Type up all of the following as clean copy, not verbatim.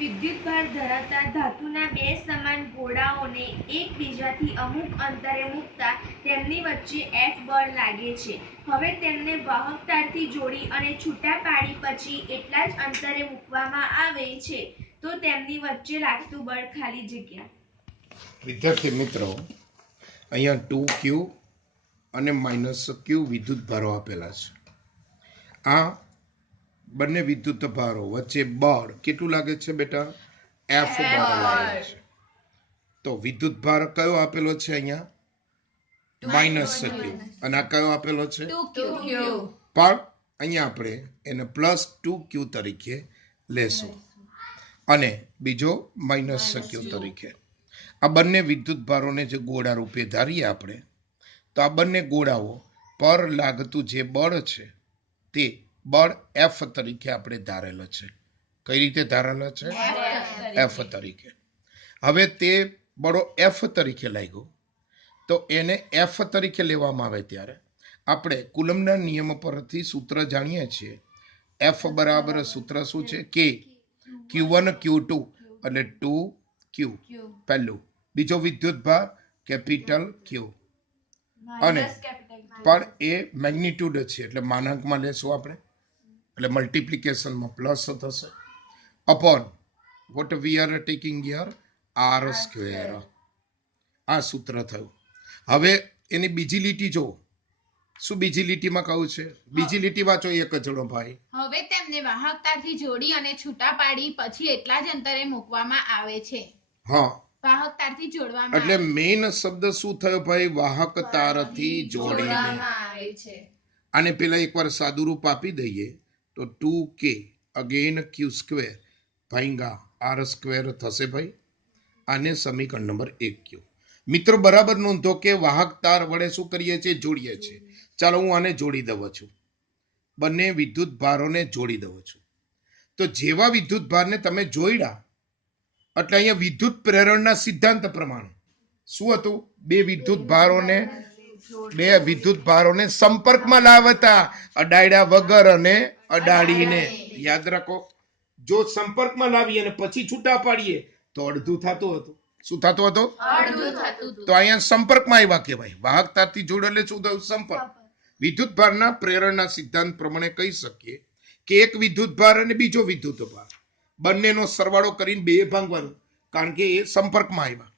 વિદ્યુતભાર ધરાવતા ધાતુના બે સમાન ગોળાઓને એકબીજાથી અમુક અંતરે મૂકતા તેમની વચ્ચે F બળ લાગે છે. હવે તેમને વાહક તારથી જોડી અને છૂટા પાડી પછી એટલા જ અંતરે મૂકવામાં આવે છે તો તેમની વચ્ચે લાગતું બળ ખાલી જગ્યા. વિદ્યાર્થી મિત્રો, અહીંયા 2q અને -q વિદ્યુત ભારો આપેલા છે. આ બંને વિદ્યુત ભારો વચ્ચે બળ કેટલું લાગે છે બેટા? F બળ લાગે છે. તો વિદ્યુત ભાર કયો આપેલો છે અહીંયા? -q. અને આ કયો આપેલો છે? 2q. પણ અહીંયા આપણે એને +2q તરીકે લેશું અને બીજો -q તરીકે. આ બંને વિદ્યુત ભારોને જે ગોળા રૂપે ધારીએ આપણે, તો આ બંને ગોળાઓ પર લાગતું જે બળ છે તે બળ F તરીકે આપણે ધારેલો છે. કઈ રીતે ધારેલો છે? F તરીકે. હવે તે બળો F તરીકે લાગ્યો તો એને F તરીકે લેવામાં આવે ત્યારે આપણે કુલમના નિયમ પરથી સૂત્ર જાણીએ છીએ. F બરાબર સૂત્ર શું છે? K Q1 Q2 એટલે 2Q પહેલું. બીજો વિદ્યુત ભાર કેપિટલ Q અને પણ એ મેગ્નિટ્યુડ છે એટલે માનાંકમાં લેશું આપણે, એટલે મલ્ટિપ્લિકેશનમાં પ્લસ થશે upon vote we R taking here r². આ સૂત્ર થયું. હવે એની બીજી લીટી જો, શું બીજી લીટીમાં કહું છે? બીજી લીટી વાંચો એક જણો ભાઈ. હવે તેમને વાહકતાથી જોડી અને છૂટા પાડી પછી એટલા જ અંતરે મૂકવામાં આવે છે. હા, વાહક તારથી જોડવામાં એટલે મેઇન શબ્દ શું થયો ભાઈ? વાહક તારથી જોડીને. આવે છે. આને પેલા એકવાર સાદું રૂપ આપી દઈએ તો 2k અગેન q² ભાંગા r² થશે ભાઈ. આને સમીકરણ નંબર 1 કયો. મિત્રો બરાબર નોંધો કે વાહક તાર વડે શું કરીએ છીએ? જોડીએ છીએ. ચાલો હું આને જોડી દઉં છું, બંને વિદ્યુત ભારોને જોડી દઉં છું. તો જેવા વિદ્યુત ભારને તમે જોડ્યા એટલે અહીંયા વિદ્યુત પ્રેરણના સિદ્ધાંત પ્રમાણે શું હતું? બે વિદ્યુત ભારોને સંપર્કમાં લાવતા, અડાડ્યા વગર અને અડાડીને. યાદ રાખો, જો સંપર્કમાં લાવીએ અને પછી છૂટા પાડીએ તો અડધું થતું હતું. શું થતું હતું? અડધું થતું હતું. તો અહીંયા સંપર્કમાં આવ્યા કહેવાય. વાહકતાથી જોડ એટલે શું થયું? સંપર્ક. વિદ્યુત ભારના પ્રેરણના સિદ્ધાંત પ્રમાણે કહી શકીએ કે એક વિદ્યુત ભાર અને બીજો વિદ્યુત ભાર બંનેનો સરવાળો કરીને બે ભાંગવાનું, કારણ કે એ સંપર્કમાં આવ્યા.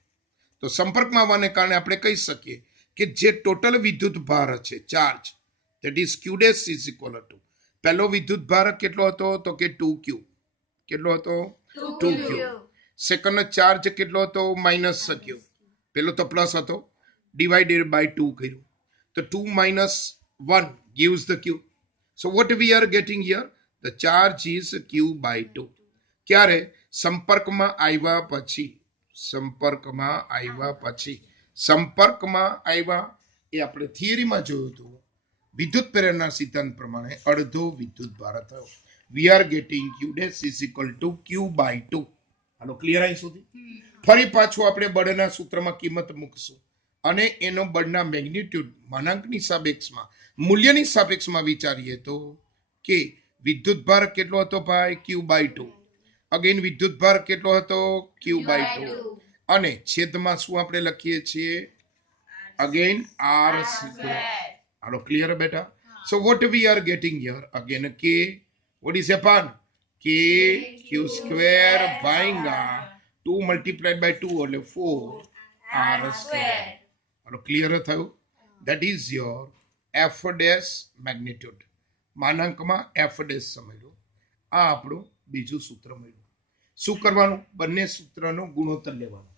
તો સંપર્કમાં આવવાને કારણે આપણે કહી શકીએ કે જે ટોટલ વિદ્યુત ભાર છે, charge, that is q dash is equal two, પહેલો વિદ્યુત ભાર કેટલો હતો? તો કે 2q. કેટલો હતો? 2q. સેકન્ડ ચાર્જ કેટલો હતો? -q. પેલો તો પ્લસ હતો, ડિવાઇડેડ બાય 2 કર્યું તો 2 - 1 gives the q. So what we are getting here? The charge is q by 2. ક્યારે? સંપર્કમાં આવ્યા પછી. સંપર્કમાં આવ્યા એ આપણે થિયરીમાં જોયું હતું. વિદ્યુત પ્રેરણા સિદ્ધાંત પ્રમાણે અડધો વિદ્યુત ભાર થયો. We are getting q dash is equal to q by 2. Hello, clear અહીં સુધી? ફરી પાછું આપણે બળના સૂત્રમાં કિંમત મૂકશું અને એનો બળના મેગ્નિટ્યુડ માનાંકની સાપેક્ષમાં, મૂલ્યની સાપેક્ષમાં વિચારીએ તો કે વિદ્યુત ભાર કેટલો હતો ભાઈ? q by 2. અગેન વિદ્યુત ભાર કેટલો હતો? q by 2. અને છેદમાં શું આપણે લખીએ છીએ? Again r². હાલો, ક્લિયર બેટા? So what we are getting here? Again k, what is upon? k q² ભાંગા 2 multiplied by 2 એટલે 4r². હાલો, ક્લિયર થયું? That is your f dash magnitude. માનાંકમાં f ડેશ સમજ્યું. આ આપણું બીજું સૂત્ર મળ્યું. શું કરવાનું? બંને સૂત્રનો ગુણોત્તર લેવાનો.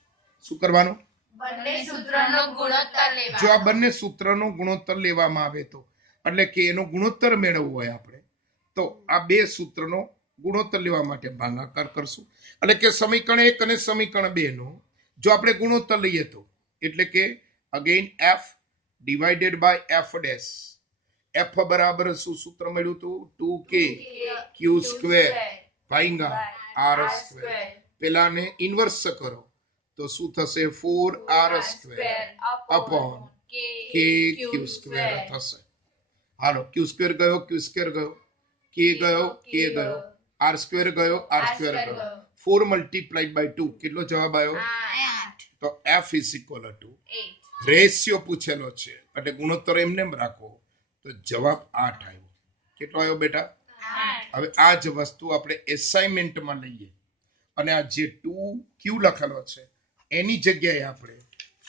શું કરવાનું? બંને સૂત્રનો ગુણોત્તર લેવાનો. જો આ બંને સૂત્રનો ગુણોત્તર લેવામાં આવે તો, એટલે કે એનો ગુણોત્તર મેળવવો હોય આપણે, તો આ બે સૂત્રનો ગુણોત્તર લેવા માટે ભાગાકાર કરશું. એટલે કે સમીકરણ 1 અને સમીકરણ 2 નો જો આપણે ગુણોત્તર લઈએ તો, એટલે કે again f divided by f dash. f બરાબર શું સૂત્ર મળ્યું હતું? 2k q² ભાંગા r². પેલાને ઇન્વર્સ કરો તો શું થશે? 4r² અપોન k q² થશે. હાલો, q² ગયો, q² ગયો, k ગયો, k ગયો, આર સ્ક્વેર ગયો આર સ્ક્વેર ગયો 4 મલ્ટીપ્લાઈડ બાય 2 કેટલો જવાબ આવ્યો 8 તો f is equal to ratio પૂછેલો છે એટલે ગુણોત્તર એમને એમ રાખો તો જવાબ 8 આવ્યો કેટલો આવ્યો બેટા 8 હવે આ જ વસ્તુ આપણે એસાઇનમેન્ટમાં લઈએ અને આ જે 2q લખેલો છે એની જગ્યાએ આપણે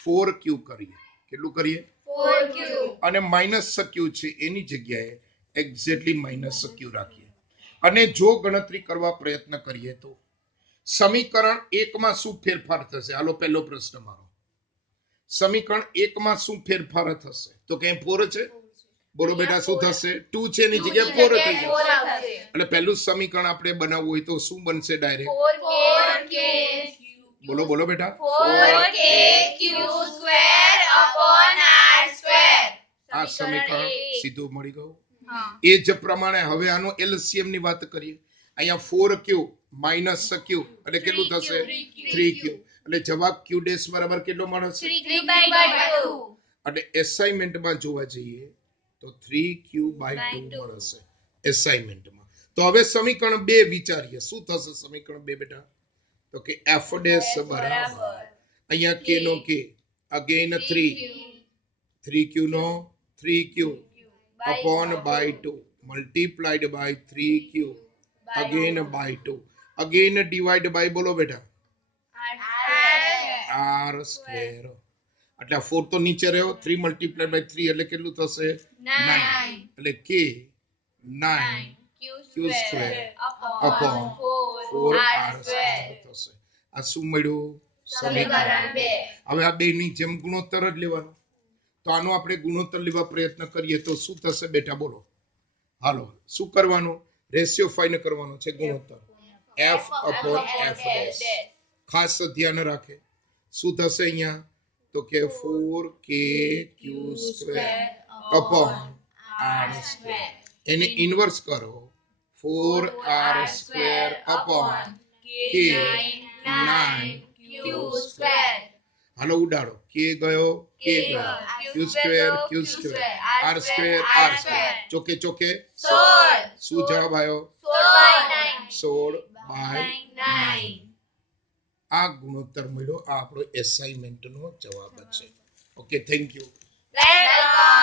4q કરીએ કેટલું કરીએ 4q અને માઇનસ q છે એની જગ્યાએ એક્ઝેક્ટલી માઇનસ q રાખીએ અને જો ગણતરી કરવા પ્રયત્ન કરીએ તો સમીકરણ 1 માં શું ફેરફાર થશે હાલો પહેલો પ્રશ્ન મારો સમીકરણ 1 માં શું ફેરફાર થશે તો કે 4 છે બોલો બેટા શું થશે 2 છે એની જગ્યાએ 4 થઈ જશે એટલે પહેલું સમીકરણ આપણે બનાવવું હોય તો શું બનશે ડાયરેક્ટ 4k બોલો બોલો બેટા 4k q square upon r square આ સમીકરણ સીધું મળી ગયું હા એ જ પ્રમાણે હવે આનો એલસીએમ ની વાત કરીએ અહીંયા 4q માઇનસ q એટલે કેટલું થશે 3q એટલે જવાબ q ડેશ બરાબર કેટલો મળશે 3/2 અને એસાઇનમેન્ટમાં જોવા જઈએ તો 3q/2 મળશે એસાઇનમેન્ટમાં તો હવે સમીકરણ 2 વિચારીએ શું થશે સમીકરણ 2 બેટા તો કે f ડેશ બરાબર અહીંયા k નો k અગેન 3q નો 3q upon by 2 multiplied by 3q again by 2 again divide by બોલો બેટા r square એટલે 4 તો નીચે રહ્યો 3 multiplied by 3 એટલે કેટલું થશે 9 એટલે k 9 q square upon 4r square થશે આ શું મળ્યું સમીકરણ 2 હવે આ બે ની જેમ ગુણોત્તર જ લેવાનો તો આનો આપણે ગુણોત્તર લેવા પ્રયત્ન કરીએ તો શું થશે બેટા બોલો હાલો શું કરવાનું રેશિયો ફાઇન્ડ કરવાનો છે ગુણોત્તર f upon f dash ખાસ ધ્યાન રાખે શું થશે અહીંયા તો કે 4k q square upon r square એને ઇન્વર્સ કરો 4r square upon k 9 q square હાલો ઉડાડો k ગયો k ગયો q square r square ચોકે ચોકે 16 શું જવાબ આવ્યો 16/9 16/9 આ ગુણોત્તર મળ્યો આ આપણો એસાઇનમેન્ટ નો જવાબ છે ઓકે થેન્ક યુ